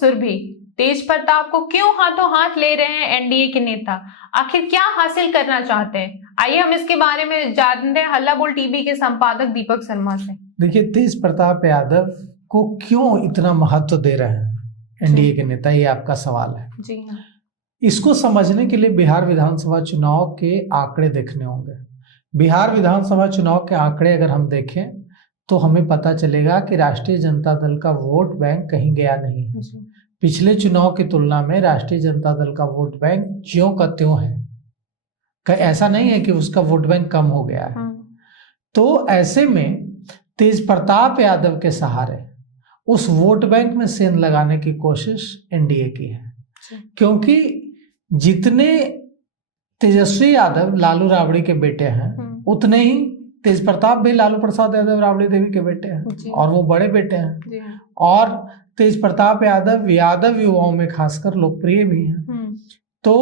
सुरभि तेज प्रताप को क्यों हाथों हाथ ले रहे हैं एनडीए के नेता? आखिर क्या हासिल करना चाहते हैं? आइए हम इसके बारे में जानते हैं हल्ला बोल टीवी के संपादक दीपक शर्मा से। देखिए, तेज प्रताप यादव को क्यों इतना महत्व दे रहे हैं एनडीए के नेता, ये आपका सवाल है। जी हाँ। इसको समझने के लिए बिहार विधानसभा चुनाव के आंकड़े देखने होंगे। बिहार विधानसभा चुनाव के आंकड़े अगर हम देखें तो हमें पता चलेगा कि राष्ट्रीय जनता दल का वोट बैंक कहीं गया नहीं है। पिछले चुनाव की तुलना में राष्ट्रीय जनता दल का वोट बैंक ज्यों का त्यों है। ऐसा नहीं है कि उसका वोट बैंक कम हो गया है। तो ऐसे में तेज प्रताप यादव के सहारे उस वोट बैंक में सेंध लगाने की कोशिश एनडीए की है, क्योंकि जितने तेजस्वी यादव लालू राबड़ी के बेटे हैं उतने ही तेज प्रताप भी लालू प्रसाद यादव राबड़ी देवी के बेटे हैं और वो बड़े बेटे हैं। और तेज प्रताप यादव यादव युवाओं में खासकर लोकप्रिय भी हैं। तो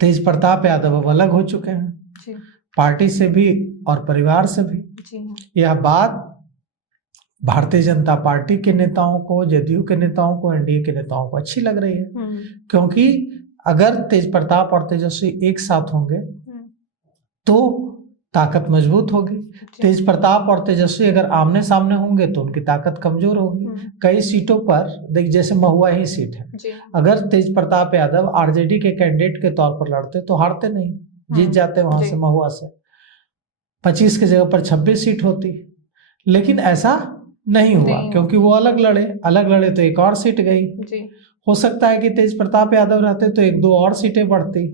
तेज प्रताप यादव अब अलग हो चुके हैं पार्टी से भी और परिवार से भी। यह बात भारतीय जनता पार्टी के नेताओं को, जदयू के नेताओं को, एनडीए के नेताओं को अच्छी लग रही है, क्योंकि अगर तेज प्रताप और तेजस्वी एक साथ होंगे तो ताकत मजबूत होगी। तेज प्रताप और तेजस्वी अगर आमने सामने होंगे तो उनकी ताकत कमजोर होगी। कई सीटों पर देख, जैसे महुआ ही सीट है, अगर तेज प्रताप यादव आरजेडी के कैंडिडेट के तौर पर लड़ते तो हारते नहीं, जीत जाते वहां से, महुआ से 25 की जगह पर 26 सीट होती। लेकिन ऐसा नहीं हुआ क्योंकि वो अलग लड़े तो एक और सीट गई। हो सकता है कि तेज प्रताप यादव रहते तो एक दो और सीटें बढ़ती।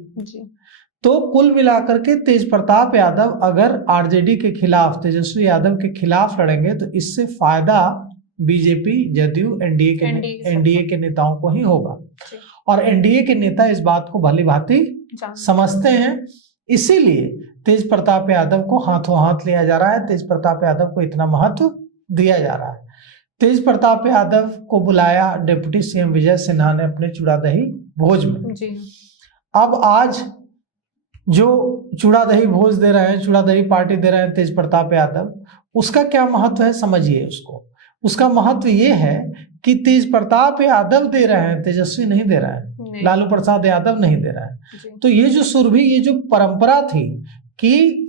तो कुल मिलाकर के तेज प्रताप यादव अगर आरजेडी के खिलाफ, तेजस्वी यादव के खिलाफ लड़ेंगे तो इससे फायदा बीजेपी, जदयू, एनडीए के नेताओं को ही होगा। और एनडीए के नेता इस बात को भली भांति समझते हैं, इसीलिए तेज प्रताप यादव को हाथों हाथ लिया जा रहा है। तेज प्रताप यादव को इतना महत्व दिया जा रहा है। तेज प्रताप यादव को बुलाया डिप्टी सीएम विजय सिन्हा ने अपने चूड़ा दही भोज में। अब आज जो चूड़ा दही भोज दे रहे हैं, चूड़ा दही पार्टी दे रहे हैं तेज प्रताप यादव, उसका क्या महत्व है समझिए उसको। उसका महत्व ये है कि तेज प्रताप यादव दे रहे हैं, तेजस्वी नहीं दे रहे हैं, लालू प्रसाद यादव नहीं दे रहे हैं। तो ये जो सुरभि, ये जो परंपरा थी कि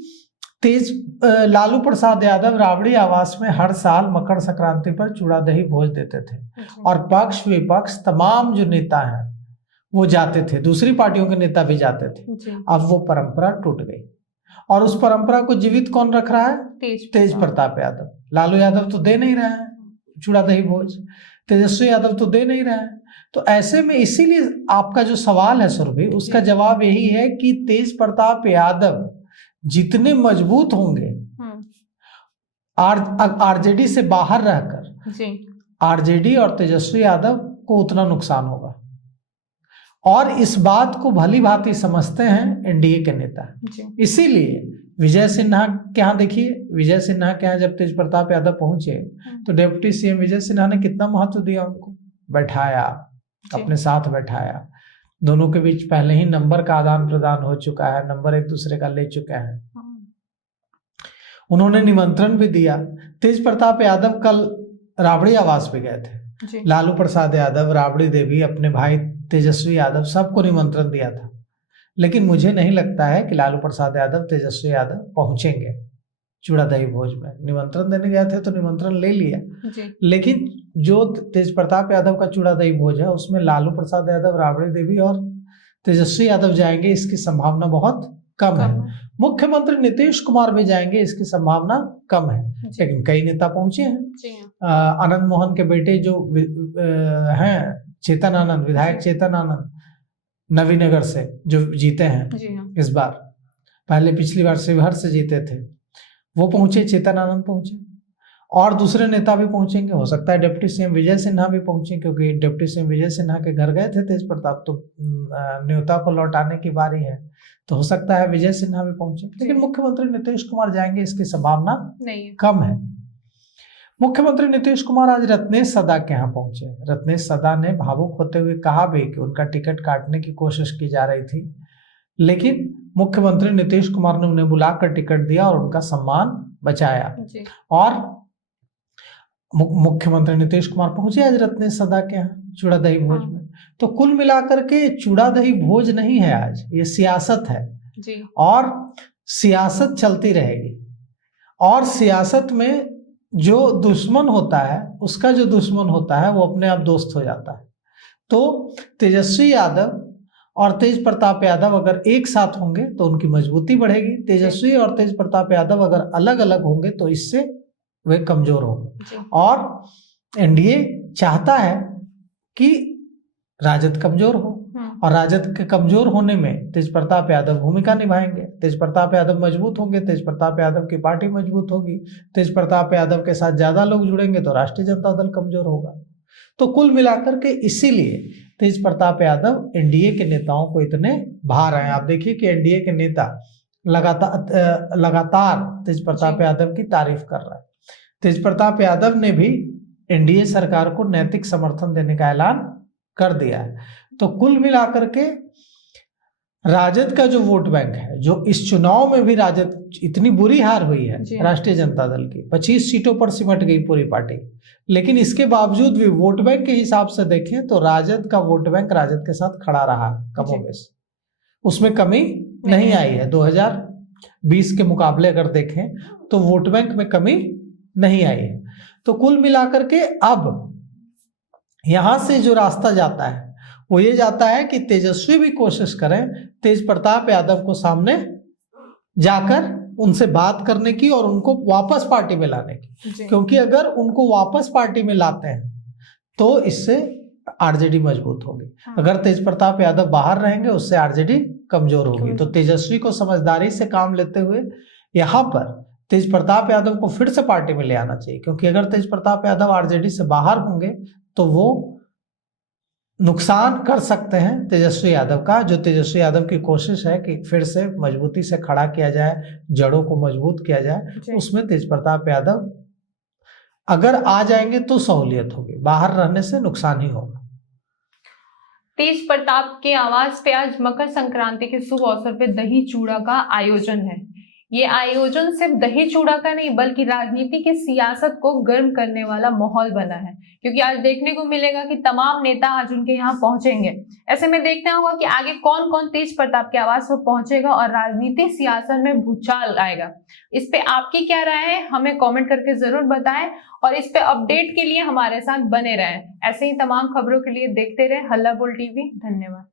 लालू प्रसाद यादव राबड़ी आवास में हर साल मकर संक्रांति पर चूड़ा दही भोज देते थे और पक्ष विपक्ष तमाम जो नेता हैं वो जाते थे, दूसरी पार्टियों के नेता भी जाते थे। अब वो परंपरा टूट गई और उस परंपरा को जीवित कौन रख रहा है? तेज प्रताप यादव। लालू यादव तो दे नहीं रहे हैं चूड़ा दही भोज, तेजस्वी यादव तो दे नहीं रहे हैं। तो ऐसे में इसीलिए आपका जो सवाल है सुरभि, उसका जवाब यही है कि तेज प्रताप यादव जितने मजबूत होंगे आरजेडी से बाहर रहकर, आरजेडी और तेजस्वी यादव को उतना नुकसान होगा। और इस बात को भली भांति समझते हैं एनडीए के नेता। इसीलिए विजय सिन्हा के यहाँ देखिए, विजय सिन्हा के यहाँ जब तेज प्रताप यादव पहुंचे तो डिप्टी सीएम विजय सिन्हा ने कितना महत्व दिया उनको, बैठाया, अपने साथ बैठाया। दोनों के बीच पहले ही नंबर का आदान प्रदान हो चुका है, नंबर एक दूसरे का ले चुके हैं। उन्होंने निमंत्रण भी दिया। तेज प्रताप यादव कल राबड़ी आवास पे गए थे। लालू प्रसाद यादव, राबड़ी देवी, अपने भाई तेजस्वी यादव, सबको निमंत्रण दिया था। लेकिन मुझे नहीं लगता है कि लालू प्रसाद यादव, तेजस्वी यादव पहुंचेंगे चूड़ा दही भोज में। निमंत्रण देने गए थे तो निमंत्रण ले लिया, लेकिन जो तेज प्रताप यादव का चूड़ा दही भोज है उसमें लालू प्रसाद यादव, राबड़ी देवी और तेजस्वी यादव जाएंगे, इसकी संभावना बहुत कम है। मुख्यमंत्री नीतीश कुमार भी जाएंगे, इसकी संभावना कम है। लेकिन कई नेता पहुंचे हैं। आनंद मोहन के बेटे जो हैं चेतन आनंद, विधायक चेतन आनंद, नवीनगर से जो जीते हैं इस बार, पहले पिछली बार शिवहर से जीते थे, वो पहुंचे, चेतन आनंद पहुंचे और दूसरे नेता भी पहुंचेंगे। हो सकता है डिप्टी सीएम विजय सिन्हा भी पहुंचे, क्योंकि डिप्टी सीएम विजय सिन्हा के घर गए थे तेज प्रताप, तो न्योता को लौटाने की बारी है, तो हो सकता है विजय सिन्हा भी पहुंचे। लेकिन मुख्यमंत्री नीतीश कुमार जाएंगे, इसकी संभावना कम है। मुख्यमंत्री नीतीश कुमार आज रत्नेश सदा के यहाँ पहुंचे। रत्नेश सदा ने भावुक होते हुए कहा भी कि उनका टिकट काटने की कोशिश की जा रही थी, लेकिन मुख्यमंत्री नीतीश कुमार ने उन्हें बुलाकर टिकट दिया और उनका सम्मान बचाया। और मुख्यमंत्री नीतीश कुमार पहुंचे आज रत्नेश सदा के यहाँ चूड़ा दही भोज हाँ। में। तो कुल मिलाकर के चूड़ा दही भोज नहीं है आज, ये सियासत है जी। और सियासत चलती रहेगी। और सियासत में जो दुश्मन होता है उसका जो दुश्मन होता है वो अपने आप दोस्त हो जाता है। तो तेजस्वी यादव और तेज प्रताप यादव अगर एक साथ होंगे तो उनकी मजबूती बढ़ेगी। तेजस्वी और तेज प्रताप यादव अगर अलग अलग होंगे तो इससे वे कमजोर होंगे। और एनडीए चाहता है कि राजद कमजोर हो, और राजद के कमजोर होने में तेज प्रताप यादव भूमिका निभाएंगे। तेज प्रताप यादव मजबूत होंगे, तेज प्रताप यादव की पार्टी मजबूत होगी, तेज प्रताप यादव के साथ ज्यादा लोग जुड़ेंगे तो राष्ट्रीय जनता दल कमजोर होगा। तो कुल मिलाकर के इसीलिए तेज प्रताप यादव एनडीए के नेताओं को इतने भा रहे हैं। आप देखिए कि एनडीए के नेता लगातार तेज प्रताप यादव की तारीफ कर रहे हैं। तेज प्रताप यादव ने भी एनडीए सरकार को नैतिक समर्थन देने का ऐलान कर दिया है। तो कुल मिलाकर के राजद का जो वोट बैंक है, जो इस चुनाव में भी राजद इतनी बुरी हार हुई है राष्ट्रीय जनता दल की, 25 सीटों पर सिमट गई पूरी पार्टी, लेकिन इसके बावजूद भी वोट बैंक के हिसाब से देखें तो राजद का वोट बैंक राजद के साथ खड़ा रहा कमोबेश, उसमें कमी नहीं आई है। 2020 के मुकाबले अगर देखें तो वोट बैंक में कमी नहीं आई है। तो कुल मिलाकर के अब यहां से जो रास्ता जाता है वो ये जाता है कि तेजस्वी भी कोशिश करें तेज प्रताप यादव को सामने जाकर उनसे बात करने की और उनको वापस पार्टी में लाने की, क्योंकि अगर उनको वापस पार्टी में लाते हैं तो इससे आरजेडी मजबूत होगी। अगर तेज प्रताप यादव बाहर रहेंगे उससे आरजेडी कमजोर होगी। तो तेजस्वी को समझदारी से काम लेते हुए यहाँ पर तेज प्रताप यादव को फिर से पार्टी में ले आना चाहिए, क्योंकि अगर तेज प्रताप यादव आरजेडी से बाहर होंगे तो वो नुकसान कर सकते हैं तेजस्वी यादव का, जो तेजस्वी यादव की कोशिश है कि फिर से मजबूती से खड़ा किया जाए, जड़ों को मजबूत किया जाए। उसमें तेज प्रताप यादव अगर आ जाएंगे तो सहूलियत होगी, बाहर रहने से नुकसान ही होगा। तेज प्रताप के आवास पे आज मकर संक्रांति के शुभ अवसर पे दही चूड़ा का आयोजन है। ये आयोजन सिर्फ दही चूड़ा का नहीं बल्कि राजनीति की सियासत को गर्म करने वाला माहौल बना है, क्योंकि आज देखने को मिलेगा कि तमाम नेता आज उनके यहाँ पहुंचेंगे। ऐसे में देखना होगा कि आगे कौन कौन तेज प्रताप के आवास पर पहुंचेगा और राजनीतिक सियासत में भूचाल आएगा। इस पे आपकी क्या राय है हमें कमेंट करके जरूर बताएं, और इस पे अपडेट के लिए हमारे साथ बने रहें। ऐसे ही तमाम खबरों के लिए देखते रहे हल्ला बोल टीवी। धन्यवाद।